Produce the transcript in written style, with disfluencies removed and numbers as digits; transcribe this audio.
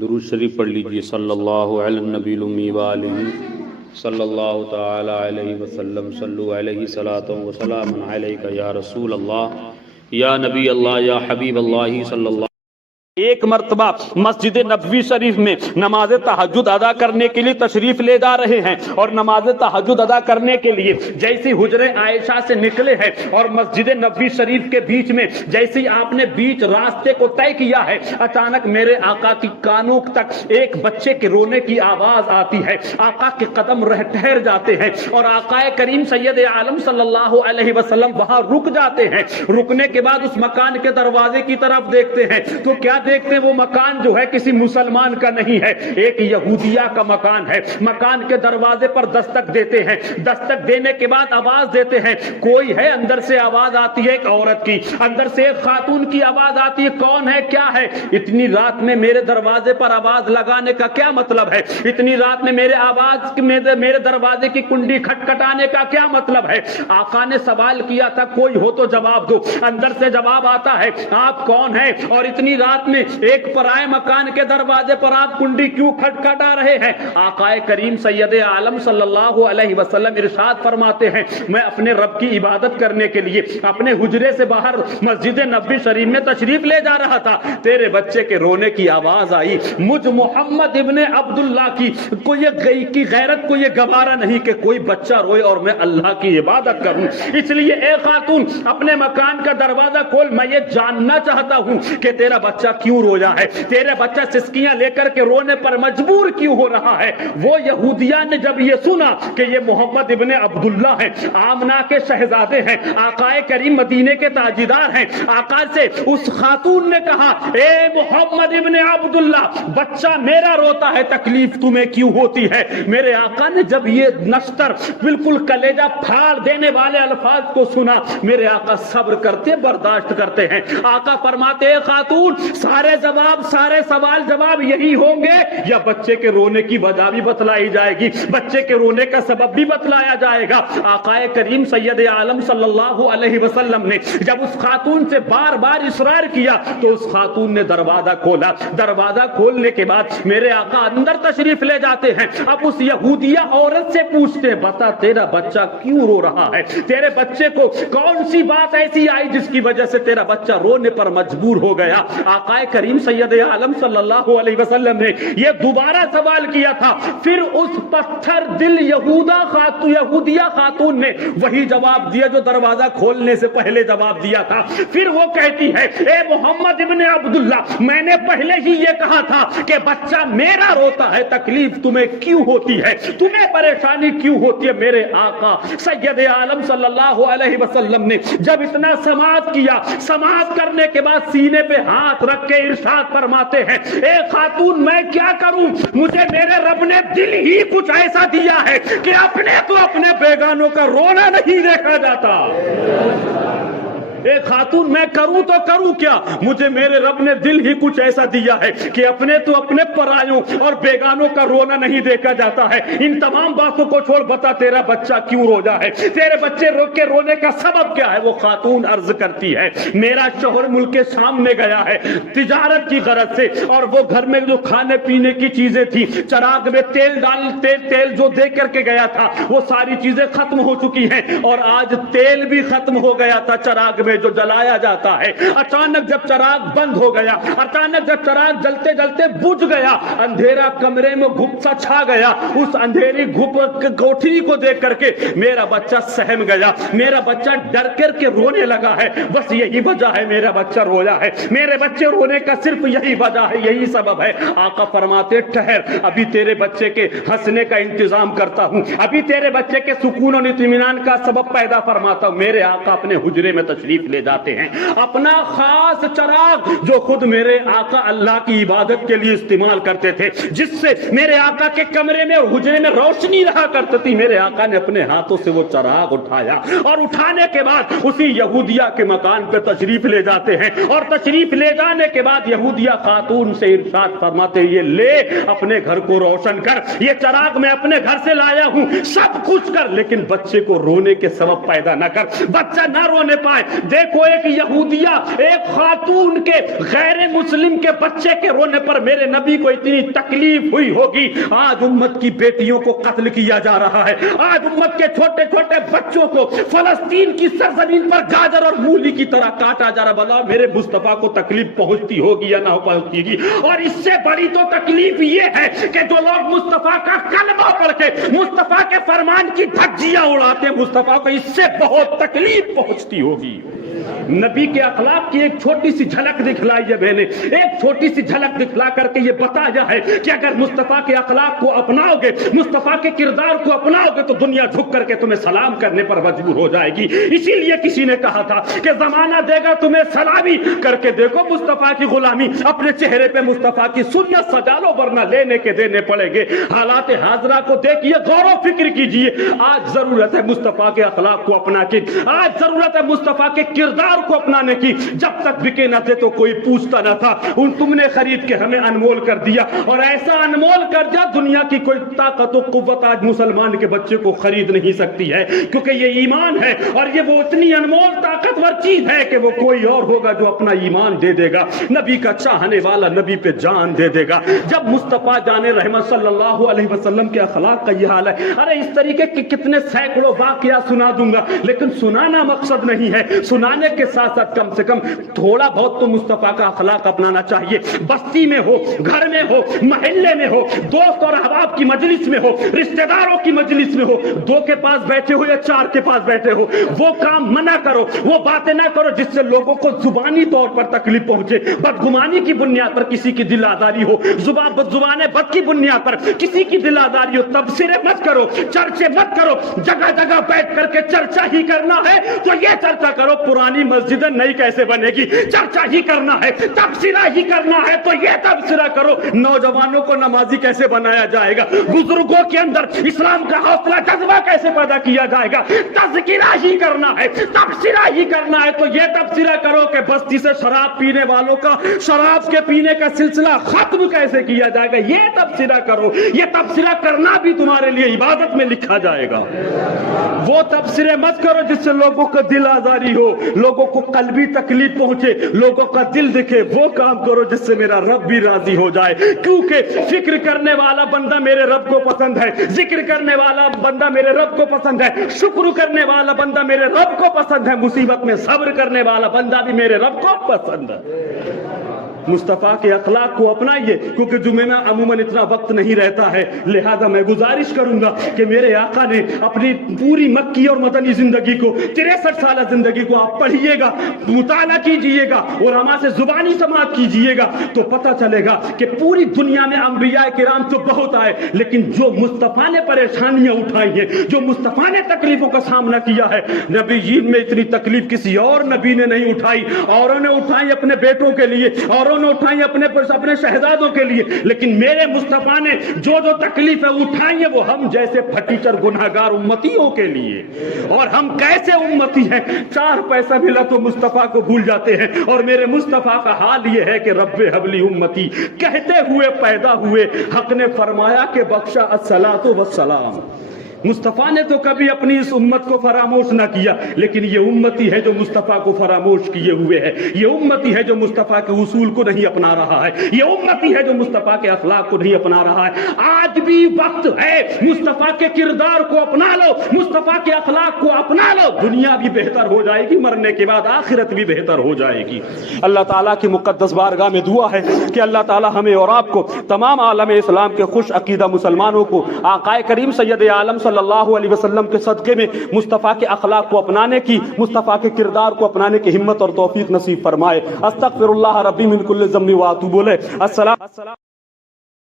درود شریف پڑھ لیجئے صلی اللہ علی النبی الامی وآلہ صلی اللہ تعالی علیہ وسلم صلو علیہ صلاۃ و سلام علیک یا رسول اللہ یا نبی اللہ یا حبیب اللہ صلی اللہ. ایک مرتبہ مسجد نبوی شریف میں نماز تہجد ادا کرنے کے لیے تشریف لے جا رہے ہیں اور نماز تہجد ادا کرنے کے لیے جیسی حجر عائشہ سے نکلے ہیں اور مسجد نبوی شریف کے بیچ میں جیسی آپ نے بیچ راستے کو طے کیا ہے، اچانک میرے آقا کی کانوں تک ایک بچے کے رونے کی آواز آتی ہے. آقا کے قدم ٹھہر جاتے ہیں اور آقا کریم سید عالم صلی اللہ علیہ وسلم وہاں رک جاتے ہیں. رکنے کے بعد اس مکان کے دروازے کی طرف دیکھتے ہیں تو کیا دیکھتے ہیں؟ وہ مکان جو ہے کسی مسلمان کا نہیں ہے، ایک یہودیہ کا مکان ہے. مکان کے دروازے پر دستک دیتے ہیں. دستک دینے کے بعد آواز دیتے ہیں، کوئی ہے؟ اندر سے آواز آتی ہے ایک عورت کی، اندر سے ایک خاتون کی آواز آتی ہے. کون ہے؟ کیا ہے؟ اتنی رات میں میرے دروازے پر آواز لگانے کا کیا مطلب ہے؟ اتنی رات میں میرے دروازے کی کنڈی کھٹکھٹانے کا کیا مطلب ہے؟ آقا نے سوال کیا تھا کوئی ہو تو جواب دو. اندر سے جواب آتا ہے آپ کون ہیں اور اتنی رات میں ایک پرائے مکان کے دروازے پر آپ کنڈی کیوں کھٹکھٹا رہے ہیں؟ آقا کریم سید عالم صلی اللہ علیہ وسلم ارشاد فرماتے ہیں میں اپنے رب کی عبادت کرنے کے لیے اپنے حجرے سے باہر مسجد نبوی شریف میں تشریف لے جا رہا تھا. تیرے بچے کے رونے کی آواز آئی. مجھ محمد ابن عبداللہ کی غیرت کو یہ گوارا نہیں کہ کوئی بچہ روئے اور میں اللہ کی عبادت کروں. اس لیے اے خاتون اپنے مکان کا دروازہ کھول، میں یہ جاننا چاہتا ہوں کہ تیرا بچہ کیوں رویا ہے، تیرے بچہ سسکیاں لے کر کے رونے پر مجبور کیوں ہو رہا ہے. وہ یہودیہ نے جب یہ سنا کہ یہ محمد ابن عبداللہ ہیں، آمنہ کے شہزادے ہیں، آقا کریم مدینے کے تاجدار ہیں، آقا سے اس خاتون نے کہا اے محمد ابن عبداللہ بچہ میرا روتا ہے، تکلیف تمہیں کیوں ہوتی ہے؟ میرے آقا نے جب یہ نشتر بالکل کلیجہ پھاڑ دینے والے الفاظ کو سنا، میرے آقا صبر کرتے برداشت کرتے ہیں. آقا فرماتے ہیں خاتون سارے سوال جواب یہی ہوں گے یا بچے کے رونے کی وجہ بھی بتلائی جائے گی، بچے کے رونے کا سبب بھی بتلایا جائے گا. آقا کریم سید عالم صلی اللہ علیہ وسلم نے جب اس خاتون سے بار بار اصرار کیا تو اس خاتون نے دروازہ کھولا. دروازہ کھولنے کے بعد میرے آقا اندر تشریف لے جاتے ہیں. اب اس یہودیہ عورت سے پوچھتے ہیں بتا تیرا بچہ کیوں رو رہا ہے، تیرے بچے کو کون سی بات ایسی آئی جس کی وجہ سے تیرا بچہ رونے پر مجبور ہو گیا؟ آقا کریم سید عالم صلی اللہ علیہ وسلم نے یہ دوبارہ سوال کیا تھا. پھر اس پتھر دل یہودیہ خاتون نے وہی جواب دیا جو دروازہ کھولنے سے پہلے جواب دیا تھا. پھر وہ کہتی ہے اے محمد ابن عبداللہ میں نے پہلے ہی یہ کہا تھا کہ بچہ میرا روتا ہے، تکلیف تمہیں کیوں ہوتی ہے، تمہیں پریشانی کیوں ہوتی ہے؟ میرے آقا سید عالم صلی اللہ علیہ وسلم نے جب اتنا سماعت کیا، سماعت کرنے کے بعد سینے پہ ہاتھ رکھ کے ارشاد فرماتے ہیں اے خاتون میں کیا کروں، مجھے میرے رب نے دل ہی کچھ ایسا دیا ہے کہ اپنے بیگانوں کا رونا نہیں دیکھا جاتا. اے خاتون میں کروں تو کروں کیا، مجھے میرے رب نے دل ہی کچھ ایسا دیا ہے کہ اپنے پرایوں اور بیگانوں کا رونا نہیں دیکھا جاتا ہے. ان تمام باتوں کو چھوڑ بتا تیرا بچہ کیوں روتا ہے، تیرے بچے کے رونے کا سبب کیا ہے؟ وہ خاتون عرض کرتی ہے میرا شوہر ملک شام میں گیا ہے تجارت کی غرض سے اور وہ گھر میں جو کھانے پینے کی چیزیں تھی چراغ میں تیل جو دے کر کے گیا تھا وہ ساری چیزیں ختم ہو چکی ہیں اور آج تیل بھی ختم ہو گیا تھا چراغ میں جو جلایا جاتا ہے. اچانک جب چراغ بند ہو گیا، اچانک جب چراغ جلتے جلتے بجھ گیا، اندھیرا کمرے میں گھپ سا چھا گیا. اس اندھیری کوٹھی کو دیکھ کر کے میرا بچہ سہم گیا، میرا بچہ ڈر کر کے رونے لگا ہے. بس یہی وجہ ہے میرا بچہ رویا ہے، میرے بچے رونے کا صرف یہی وجہ ہے، یہی سبب ہے. آقا فرماتے ٹھہر ابھی تیرے بچے کے ہنسنے کا انتظام کرتا ہوں، ابھی تیرے بچے کے سکون اور اطمینان کا سبب پیدا فرماتا ہوں. میرے آقا اپنے حجرے میں تشریف لے جاتے ہیں. اپنا خاص چراغ جو خود میرے آقا اللہ کی عبادت کے لیے استعمال کرتے تھے، جس سے میرے آقا کے کمرے میں اور حجرے میں روشنی رہا کرتی تھی، میرے آقا نے اپنے ہاتھوں سے وہ چراغ اٹھایا اور اٹھانے کے بعد اسی یہودیہ کے مکان پہ تشریف لے جاتے ہیں. اور تشریف لے جانے کے بعد یہودیہ خاتون سے ارشاد فرماتے یہ لے اپنے گھر کو روشن کر، یہ چراغ میں اپنے گھر سے لایا ہوں، سب کچھ کر لیکن بچے کو رونے کے سبب پیدا نہ کر، بچہ نہ رونے پائے، دیکھو ایک یہودیہ ایک خاتون کے غیر مسلم کے بچے کے رونے پر میرے نبی کو اتنی تکلیف ہوئی ہوگی. آج امت کی بیٹیوں کو قتل کیا جا رہا ہے, آج امت کے چھوٹے چھوٹے بچوں کو فلسطین کی سرزمین پر گاجر اور مولی کی طرح کاٹا جا رہا. بلا میرے مصطفیٰ کو تکلیف پہنچتی ہوگی یا نہ پہنچتی ہوگی؟ اور اس سے بڑی تو تکلیف یہ ہے کہ جو لوگ مصطفیٰ کا کلمہ پڑھ کے مصطفیٰ کے فرمان کی دھجیاں اڑاتے ہیں, مصطفیٰ کو اس سے بہت تکلیف پہنچتی ہوگی. نبی کے اخلاق کی ایک چھوٹی سی جھلک دکھلائی ہے میں نے, ایک چھوٹی سی جھلک دکھلا کر کے یہ بتایا ہے کہ اگر مصطفیٰ کے اخلاق کو اپناؤ گے, مصطفیٰ کے کردار کو اپناؤ گے تو دنیا جھک کر کے تمہیں سلام کرنے پر مجبور ہو جائے گی. اسی لیے کسی نے کہا تھا کہ زمانہ دے گا تمہیں سلامی, کر کے دیکھو مصطفیٰ کی غلامی, اپنے چہرے پہ مصطفیٰ کی سنت سجا لو ورنہ لینے کے دینے پڑیں گے. حالات حاضرہ کو دیکھیے, غور و فکر کیجیے. آج ضرورت ہے مصطفیٰ کے اخلاق کو اپنا کے, آج ضرورت ہے مصطفیٰ کے کردار کو اپنانے کی. جب تک بکے نہ تھے تو کوئی پوچھتا نہ تھا, ان تم نے خرید کے ہمیں انمول کر دیا, اور ایسا انمول کر دیا دنیا کی کوئی طاقت و قوت آج مسلمان کے بچے کو خرید نہیں سکتی ہے, کیونکہ یہ ایمان ہے اور یہ وہ اتنی انمول طاقتور چیز ہے کہ وہ کوئی اور ہوگا جو اپنا ایمان دے دے گا. نبی کا چاہنے والا نبی پہ جان دے دے گا. جب مصطفیٰ جان رحمت صلی اللہ علیہ وسلم کے اخلاق کا یہ حال ہے, ارے اس طریقے کے کتنے سینکڑوں واقعات سنا دوں گا, لیکن سنانا مقصد نہیں ہے. سنانے کے ساتھ ساتھ کم سے کم تھوڑا بہت تو مصطفیٰ کا اخلاق اپنانا چاہیے. بستی میں ہو, گھر میں ہو, محلے میں ہو, دوست اور احباب کی مجلس میں ہو, رشتہ داروں کی مجلس میں ہو, دو کے پاس بیٹھے ہو یا چار کے پاس بیٹھے ہو, وہ کام منع کرو, وہ باتیں نہ کرو جس سے لوگوں کو زبانی طور پر تکلیف پہنچے, بدگمانی کی بنیاد پر کسی کی دل آزاری ہو, زبان بد کی بنیاد پر کسی کی دل آزاری ہو. تبصرے مت کرو, چرچے مت کرو. جگہ جگہ بیٹھ کر کے چرچا ہی کرنا ہے تو یہ چرچا کرو پرانی مسجد نئی کیسے بنے گی, چرچا ہی کرنا ہے, تبصرہ ہی کرنا ہے تو یہ تبصرہ کرو نوجوانوں کو نمازی کیسے بنایا جائے گا, بزرگوں کے اندر اسلام کا حوصلہ جذبہ کیسے پیدا کیا جائے گا. تذکرہ ہی کرنا ہے, تبصرہ ہی کرنا ہے تو یہ تبصرہ کرو کہ بستی سے شراب پینے والوں کا شراب کے پینے کا سلسلہ ختم کیسے کیا جائے گا, یہ تبصرہ کرو. یہ تبصرہ کرنا بھی تمہارے لیے عبادت میں لکھا جائے گا. وہ تبصرے مت کرو جس سے لوگوں کا دل آزاری ہو, لوگوں کو قلبی تکلیف پہنچے, لوگوں کا دل دکھے. وہ کام کرو جس سے میرا رب بھی راضی ہو جائے, کیونکہ فکر کرنے والا بندہ میرے رب کو پسند ہے, ذکر کرنے والا بندہ میرے رب کو پسند ہے, شکر کرنے والا بندہ میرے رب کو پسند ہے, مصیبت میں صبر کرنے والا بندہ بھی میرے رب کو پسند ہے. مصطفیٰ کے اخلاق کو اپنائیے, کیونکہ جمعے میں عموماً اتنا وقت نہیں رہتا ہے, لہذا میں گزارش کروں گا کہ میرے آقا نے اپنی پوری مکی اور مدنی زندگی کو 63 سالہ زندگی کو آپ پڑھیے گا, مطالعہ کیجئے گا, علماء سے زبانی سماعت کیجئے گا تو پتہ چلے گا کہ پوری دنیا میں انبیاء کرام تو بہت آئے, لیکن جو مصطفیٰ نے پریشانیاں اٹھائی ہیں, جو مصطفیٰ نے تکلیفوں کا سامنا کیا ہے, نبیین میں اتنی تکلیف کسی اور نبی نے نہیں اٹھائی. اوروں نے اٹھائی اپنے بیٹوں کے لیے, اوروں نے اٹھائی اپنے شہزادوں کے لیے, لیکن میرے مصطفیٰ نے جو تکلیفیں اٹھائی ہیں وہ ہم جیسے پھٹیچر گناہگار امتیوں کے لیے. اور ہم کیسے امتی ہیں, 4 پیسہ ملا تو مصطفیٰ کو بھول جاتے ہیں, اور میرے مصطفیٰ کا حال یہ ہے کہ رب حبلی امتی کہتے ہوئے پیدا ہوئے, حق نے فرمایا کہ بخشا الصلاۃ والسلام. مصطفیٰ نے تو کبھی اپنی اس امت کو فراموش نہ کیا, لیکن یہ امتی ہے جو مصطفیٰ کو فراموش کیے ہوئے ہے, یہ امتی ہے جو مصطفیٰ کے اصول کو نہیں اپنا رہا ہے, یہ امتی ہے جو مصطفیٰ کے اخلاق کو نہیں اپنا رہا ہے. آج بھی وقت ہے, مصطفیٰ کے کردار کو اپنا لو, مصطفیٰ کے اخلاق کو اپنا لو, دنیا بھی بہتر ہو جائے گی, مرنے کے بعد آخرت بھی بہتر ہو جائے گی. اللہ تعالیٰ کی مقدس بارگاہ میں دعا ہے کہ اللہ تعالیٰ ہمیں اور آپ کو, تمام عالم اسلام کے خوش عقیدہ مسلمانوں کو آقائے کریم سید عالم صلی اللہ علیہ وسلم کے صدقے میں مصطفیٰ کے اخلاق کو اپنانے کی, مصطفیٰ کے کردار کو اپنانے کی ہمت اور توفیق نصیب فرمائے. استغفر اللہ ربی من کل ذنب و اتوب الیہ. السلام